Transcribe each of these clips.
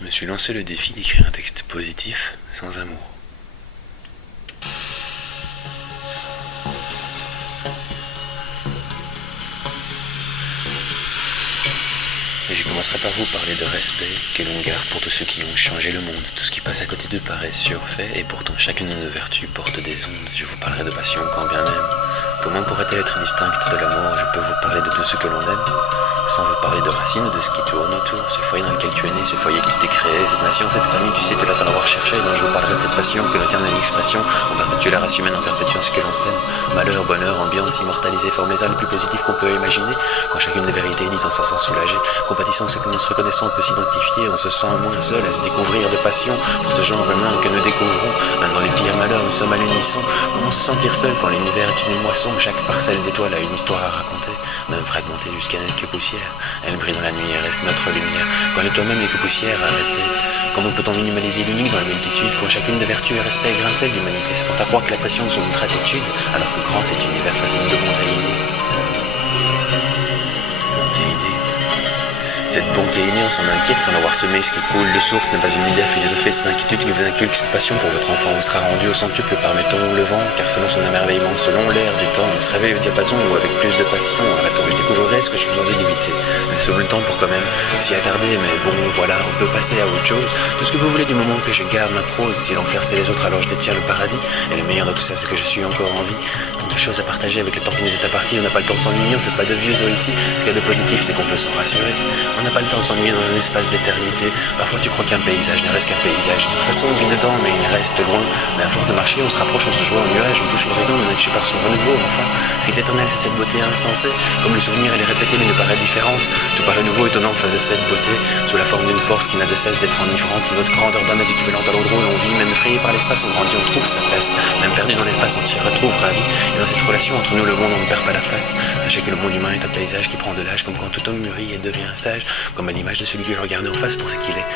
Je me suis lancé le défi d'écrire un texte positif sans amour. Et je commencerai par vous parler de respect, que l'on garde pour tous ceux qui ont changé le monde. Tout ce qui passe à côté d'eux paraît surfait, et pourtant chacune de nos vertus porte des ondes. Je vous parlerai de passion quand bien même. Comment pourrait-elle être distincte de l'amour? Je peux vous parler de tout ce que l'on aime, sans vous parler de racines ou de ce qui tourne autour. Ce foyer dans lequel tu es né, ce foyer que tu t'es créé, cette nation, cette famille, tu sais, te laisse en avoir cherché. Donc je vous parlerai de cette passion que l'on tient dans l'expression. On perpétue la race humaine en perpétuant ce que l'on sème. Malheur, bonheur, ambiance, immortalisée, forme les arts les plus positifs qu'on peut imaginer. Quand chacune des vérités est dite, on s'en sent soulagé. Compatissant, c'est que l'on se reconnaissant, on peut s'identifier. On se sent moins seul à se découvrir de passion pour ce genre humain que nous découvrons. Même dans les pires malheurs, nous sommes à l'unisson. Comment se sentir seul quand l'univers est une moisson? Chaque parcelle d'étoiles a une histoire à raconter, même fragmentée jusqu'à n'être que poussière. Elle brille dans la nuit et reste notre lumière. Quand elle est toi-même n'est que poussière, arrêtez. Comment peut-on minimaliser l'unique dans la multitude? Quand chacune des vertus est respect et grain de sel d'humanité, c'est pour à croire que la pression de son ultra-attitude, alors que grand cet univers façonné de bonté innée. Bonté innée. Cette bonté innée, on s'en inquiète sans l'avoir semé. Ce qui coule de source n'est pas une idée à philosopher, c'est l'inquiétude qui vous inculque. Cette passion pour votre enfant vous sera rendue au centuple par, mettons, le vent, car selon son émerveillement, selon l'air du temps, on se réveille au diapason ou avec plus de passion. Arrêtons, je découvrirai ce que je vous envie d'éviter. Laissez-vous le temps pour quand même s'y attarder, mais bon, voilà, on peut passer à autre chose. Tout ce que vous voulez du moment que je garde ma prose. Si l'enfer c'est les autres, alors je détiens le paradis. Et le meilleur de tout ça, c'est que je suis encore en vie. Tant de choses à partager avec le temps qui nous est imparti. On n'a pas le temps de s'ennuyer, on fait pas de vieux os ici. Ce qu'il y a de positif, c'est qu'on peut s'en rassurer. On n'a pas le temps de s'ennuyer dans un espace d'éternité. Parfois tu crois qu'un paysage ne reste qu'un paysage. De toute façon on vit dedans mais il reste loin. Mais à force de marcher on se rapproche, on se joint au nuage, on touche l'horizon, on est touché par son renouveau. Enfin, ce qui est éternel c'est cette beauté insensée. Comme le souvenir elle est répétée mais nous paraît différente. Tout paraît nouveau, étonnant face à cette beauté. Sous la forme d'une force qui n'a de cesse d'être enivrante. Une autre grandeur d'âme est équivalente à l'eau drôle. On vit, même effrayé par l'espace, on grandit, on trouve sa place. Même perdu dans l'espace on s'y retrouve ravi. Et dans cette relation entre nous le monde on ne perd pas la face. Sachez que le monde humain est un paysage qui prend de l'âge. Comme quand tout homme mûrit et devient sage. Comme à l'image de celui qui le regarde en face pour ce qu'il est.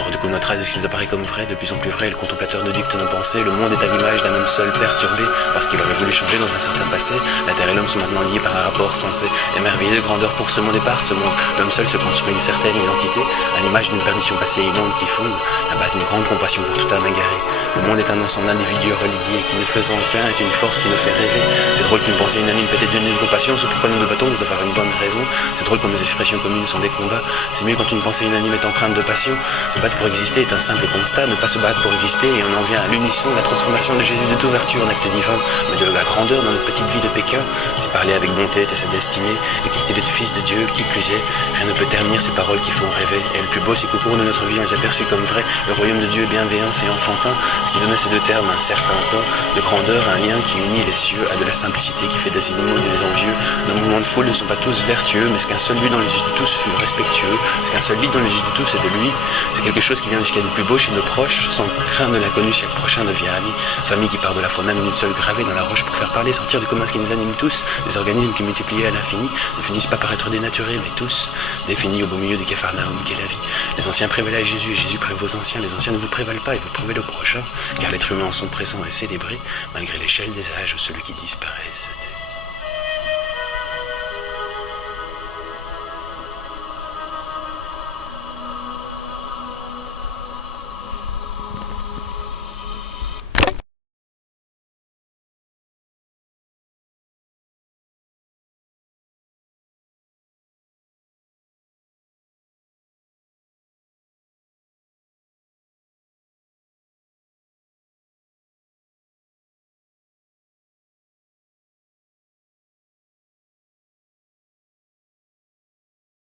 Or du coup notre race, ce qui apparaît comme vrai, de plus en plus vrai, le contemplateur nous dicte nos pensées. Le monde est à l'image d'un homme seul perturbé parce qu'il aurait voulu changer dans un certain passé. La terre et l'homme sont maintenant liés par un rapport sensé. Émerveillé de grandeur pour ce monde et par ce monde, l'homme seul se construit une certaine identité à l'image d'une perdition passée immonde qui fonde la base d'une grande compassion pour toute âme égarée. Le monde est un ensemble d'individus reliés qui ne faisant qu'un est une force qui nous fait rêver. C'est drôle qu'une pensée unanime peut être d'une compassion, c'est pourquoi nous débattons d'avoir une bonne raison. C'est drôle comme nos expressions communes sont des combats. C'est mieux quand une pensée unanime est empreinte de passion. Se battre pour exister est un simple constat, ne pas se battre pour exister, et on en vient à l'unisson, la transformation de Jésus de toute vertu en acte divin, mais de la grandeur dans notre petite vie de pékin. Si parler avec bonté était sa destinée, et qu'il était le Fils de Dieu, qui plus est, rien ne peut ternir ces paroles qui font rêver. Et le plus beau, c'est qu'au cours de notre vie, on les aperçut comme vrais. Le royaume de Dieu bienveillant et enfantin, ce qui donne à ces deux termes un certain temps de grandeur, un lien qui unit les cieux à de la simplicité qui fait des animaux des envieux. Nos mouvements de foule ne sont pas tous vertueux, mais ce qu'un seul lui dans les yeux de tous fut respectueux, ce qu'un seul lit dans les yeux de tous est de lui. C'est quelque chose qui vient de ce qu'il y a de plus beau chez nos proches, sans craindre de l'inconnu, chaque prochain devient ami. Famille qui part de la foi même d'une seule gravée dans la roche pour faire parler, sortir du commun ce qui nous anime tous. Des organismes qui multipliés à l'infini ne finissent pas par être dénaturés, mais tous définis au beau milieu du Capharnaüm qu'est la vie. Les anciens prévalaient à Jésus et Jésus prévaut aux anciens. Les anciens ne vous prévalent pas et vous prévalez au prochain, car l'être humain en son présent est célébré, malgré l'échelle des âges où celui qui disparaît se tait.